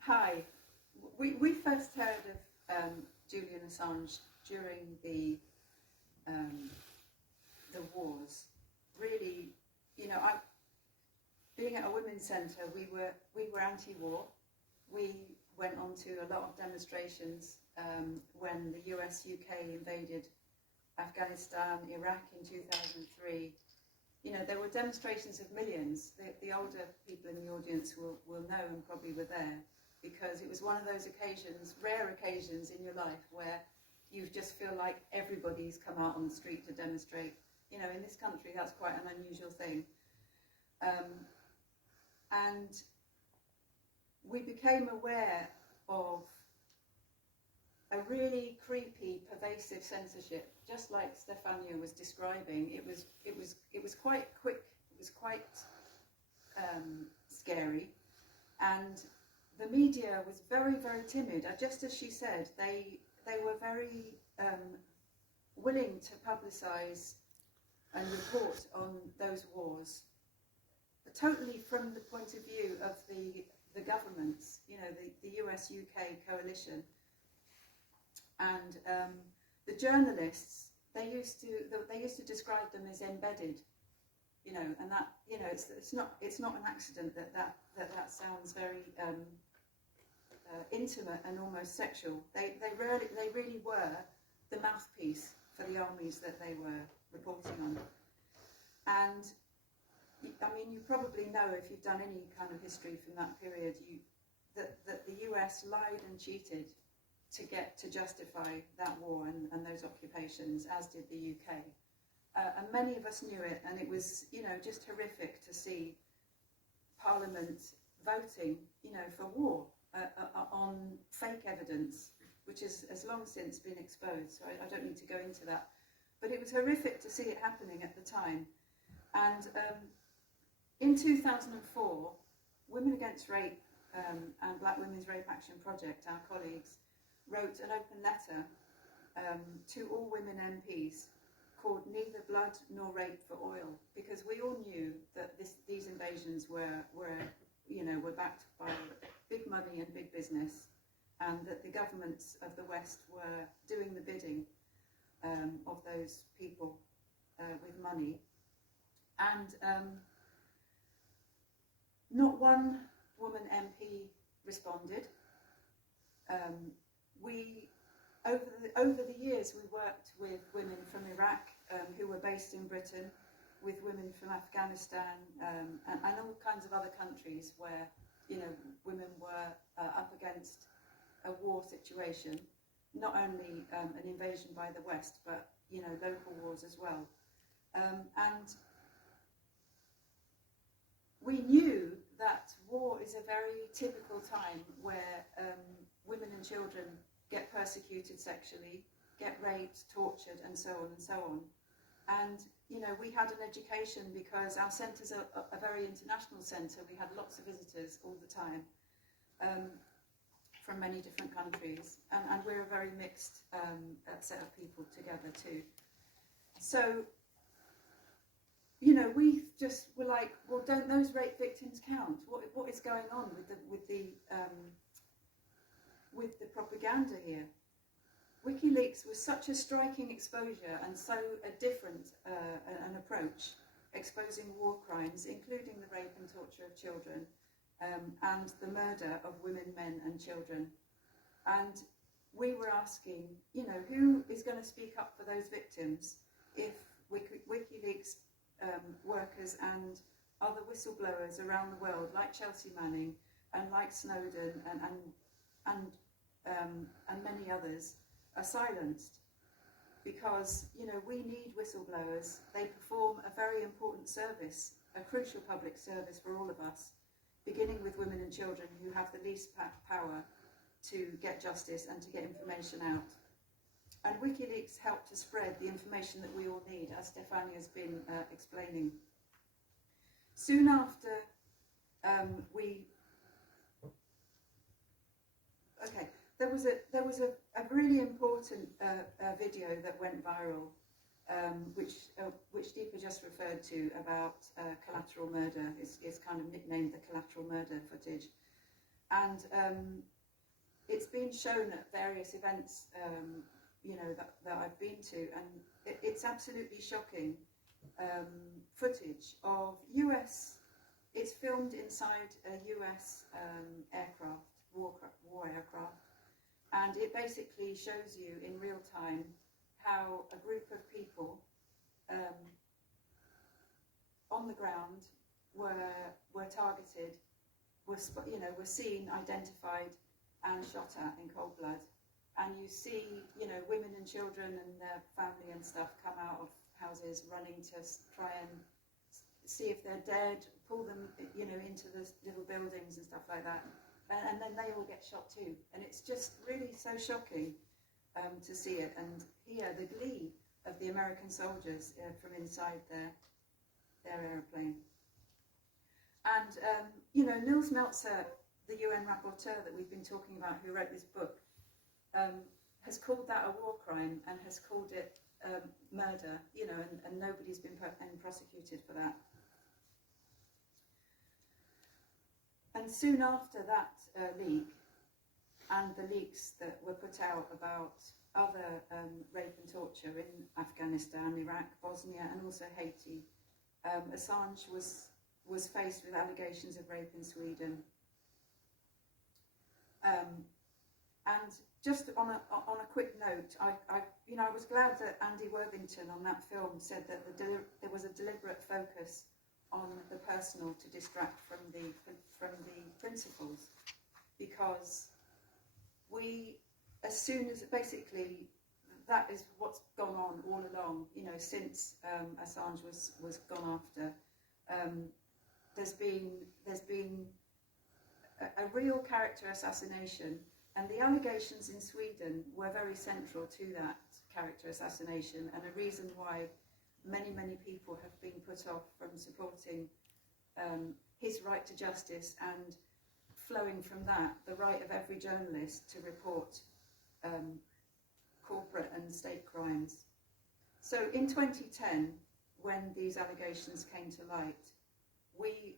Hi. We first heard of Julian Assange during the wars. Really, you know, being at a women's centre, we were anti-war. We went on to a lot of demonstrations when the US-UK invaded Afghanistan, Iraq in 2003. You know, there were demonstrations of millions. The older people in the audience will know and probably were there, because it was one of those occasions, rare occasions in your life, where you just feel like everybody's come out on the street to demonstrate. You know, in this country, that's quite an unusual thing. And we became aware of a really creepy, pervasive censorship, just like Stefania was describing. It was quite quick. It was quite scary, and the media was very, very timid. Just as she said, they were very willing to publicise and report on those wars, totally from the point of view of the governments. You know, the US-UK coalition. And the journalists, they used to describe them as embedded, you know, and that, you know, it's not an accident that sounds very intimate and almost sexual. They really were the mouthpiece for the armies that they were reporting on. And I mean, you probably know, if you've done any kind of history from that period, that the US lied and cheated to justify that war and those occupations, as did the UK. And many of us knew it, and it was, you know, just horrific to see Parliament voting, you know, for war on fake evidence, which has long since been exposed, so I don't need to go into that. But it was horrific to see it happening at the time. And in 2004, Women Against Rape and Black Women's Rape Action Project, our colleagues, wrote an open letter to all women MPs called Neither Blood Nor Rape for Oil, because we all knew that these invasions were backed by big money and big business, and that the governments of the West were doing the bidding of those people with money. And not one woman MP responded. Over the years, we worked with women from Iraq who were based in Britain, with women from Afghanistan, and all kinds of other countries where, you know, women were up against a war situation, not only an invasion by the West, but, you know, local wars as well. And we knew that war is a very typical time where women and children get persecuted sexually, get raped, tortured, and so on and so on. And, you know, we had an education, because our centre's a very international centre. We had lots of visitors all the time from many different countries, and we're a very mixed set of people together too. So, you know, we just were like, well, don't those rape victims count? What is going on with the propaganda here? WikiLeaks was such a striking exposure, and so a different an approach, exposing war crimes, including the rape and torture of children, and the murder of women, men and children. And we were asking, you know, who is going to speak up for those victims if WikiLeaks workers and other whistleblowers around the world, like Chelsea Manning and like Snowden and many others, are silenced? Because, you know, we need whistleblowers. They perform a very important service, a crucial public service for all of us, beginning with women and children who have the least power to get justice and to get information out. And WikiLeaks helped to spread the information that we all need, as Stefania's been explaining. Soon after there was a really important video that went viral, which Deepa just referred to, about collateral murder. It's kind of nicknamed the collateral murder footage. And it's been shown at various events, you know, that I've been to, and it's absolutely shocking footage of US. It's filmed inside a US aircraft, war aircraft, and it basically shows you in real time how a group of people on the ground were targeted, were seen, identified, and shot at in cold blood. And you see, you know, women and children and their family and stuff come out of houses running to try and see if they're dead, pull them, you know, into the little buildings and stuff like that. And then they all get shot too. And it's just really so shocking to see it. And here, the glee of the American soldiers from inside their aeroplane. And, you know, Nils Melzer, the UN rapporteur that we've been talking about, who wrote this book, has called that a war crime and has called it murder, you know, and nobody's been prosecuted for that. And soon after that leak, and the leaks that were put out about other rape and torture in Afghanistan, Iraq, Bosnia, and also Haiti, Assange was faced with allegations of rape in Sweden. And just on a quick note, I was glad that Andy Worthington on that film said that there was a deliberate focus on the personal to distract from the principles, because as soon as basically that is what's gone on all along, you know, since Assange was gone after. There's been a real character assassination, and the allegations in Sweden were very central to that character assassination, and a reason why many people have been put off from supporting his right to justice, and flowing from that, the right of every journalist to report corporate and state crimes. So in 2010, when these allegations came to light, we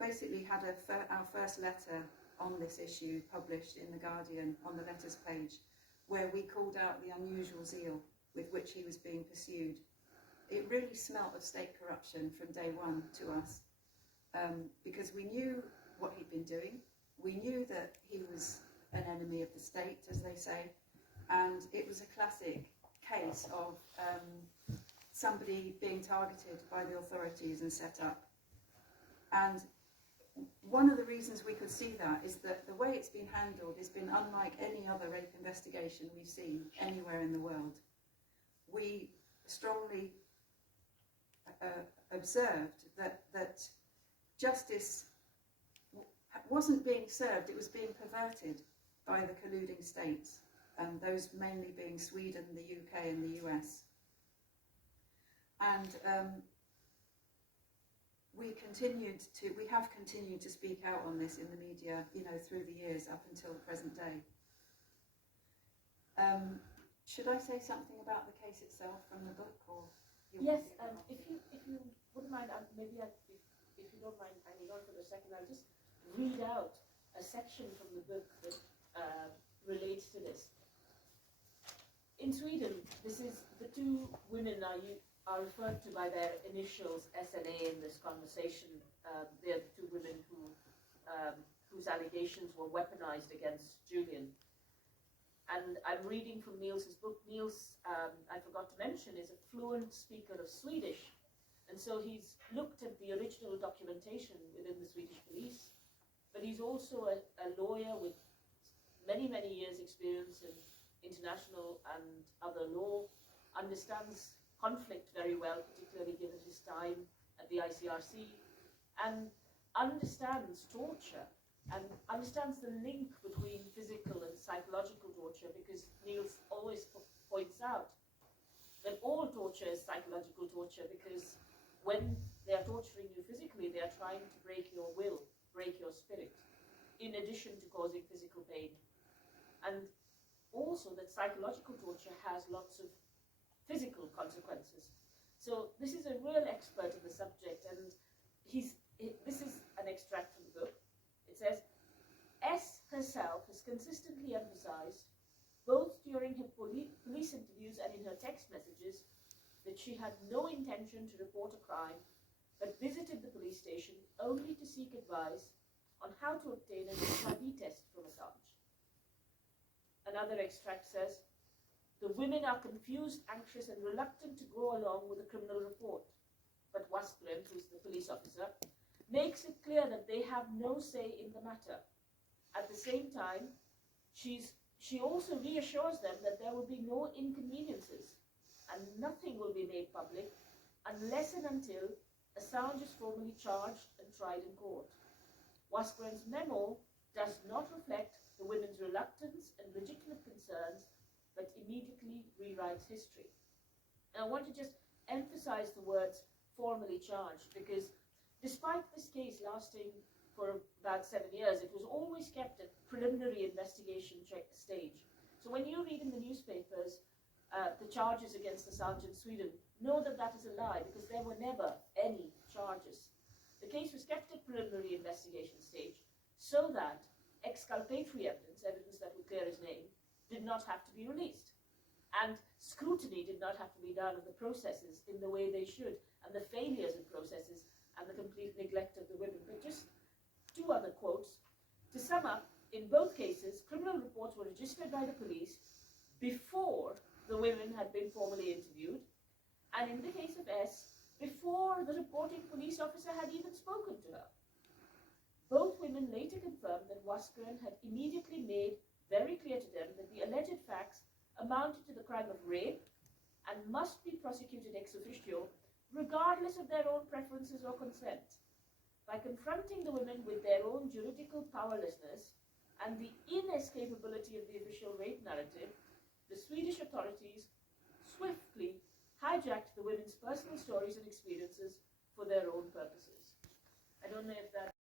basically had our first letter on this issue published in The Guardian on the letters page, where we called out the unusual zeal with which he was being pursued. It really smelt of state corruption from day one to us, because we knew what he'd been doing. We knew that he was an enemy of the state, as they say, and it was a classic case of somebody being targeted by the authorities and set up. And one of the reasons we could see that is that the way it's been handled has been unlike any other rape investigation we've seen anywhere in the world. We strongly observed that justice wasn't being served, it was being perverted by the colluding states, those mainly being Sweden, the UK and the US. And we have continued to speak out on this in the media, you know, through the years up until the present day. Should I say something about the case itself from the book, or? Yes, if you wouldn't mind, maybe if you don't mind hanging on for a second, I'll just read out a section from the book that relates to this. In Sweden, this is the two women are referred to by their initials SNA in this conversation. They are the two women whose allegations were weaponized against Julian. And I'm reading from Nils's book. Nils, I forgot to mention, is a fluent speaker of Swedish. And so he's looked at the original documentation within the Swedish police, but he's also a lawyer with many years' experience in international and other law, understands conflict very well, particularly given his time at the ICRC, and understands torture and understands the link between physical and psychological torture, because Nils always points out that all torture is psychological torture, because when they are torturing you physically, they are trying to break your will, break your spirit, in addition to causing physical pain. And also that psychological torture has lots of physical consequences. So this is a real expert in the subject, and this is an extract from the book. It says, S herself has consistently emphasized, both during her police interviews and in her text messages, that she had no intention to report a crime, but visited the police station only to seek advice on how to obtain an HIV test from Assange. Another extract says, the women are confused, anxious, and reluctant to go along with the criminal report. But Wasgren, who's the police officer, makes it clear that they have no say in the matter. At the same time, she also reassures them that there will be no inconveniences and nothing will be made public unless and until Assange is formally charged and tried in court. Wasgren's memo does not reflect the women's reluctance and legitimate concerns, but immediately rewrites history. And I want to just emphasize the words formally charged, because despite this case lasting for about 7 years, it was always kept at preliminary investigation stage. So when you read in the newspapers the charges against Assange in Sweden, know that that is a lie, because there were never any charges. The case was kept at preliminary investigation stage so that exculpatory evidence, evidence that would clear his name, did not have to be released. And scrutiny did not have to be done of the processes in the way they should, and the failures in processes and the complete neglect of the women. But just two other quotes. To sum up, in both cases, criminal reports were registered by the police before the women had been formally interviewed, and in the case of S, before the reporting police officer had even spoken to her. Both women later confirmed that Wasgren had immediately made very clear to them that the alleged facts amounted to the crime of rape and must be prosecuted ex officio, regardless of their own preferences or consent. By confronting the women with their own juridical powerlessness and the inescapability of the official rape narrative, the Swedish authorities swiftly hijacked the women's personal stories and experiences for their own purposes. I don't know if that